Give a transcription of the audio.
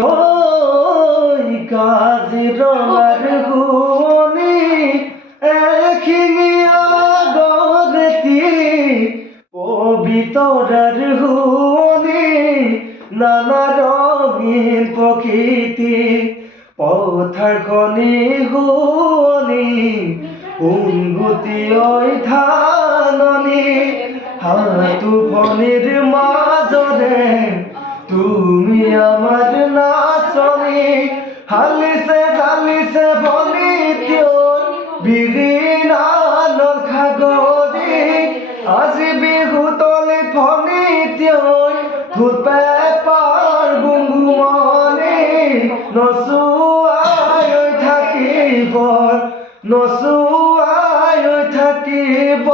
ওই কাজিৰঙাৰ শুৱনি এশিঙীয়া গড়েটি পবিতৰাৰ শুৱনি নানা ৰঙীন প্ৰকৃতি পথাৰখনি শুৱনি উংগুটি ঐ ধাননি হাতুফনিৰ মাজৰে তুমি আমাৰ নাচনি হালিছে জালিছে বলিতে বিৰিণালৰ খাগৰি আজি বিহু তলি ফনিতে ঢোল পেঁপাৰ গুংগুমনি নচুৱাই থাকিব নচুৱাই থাকিব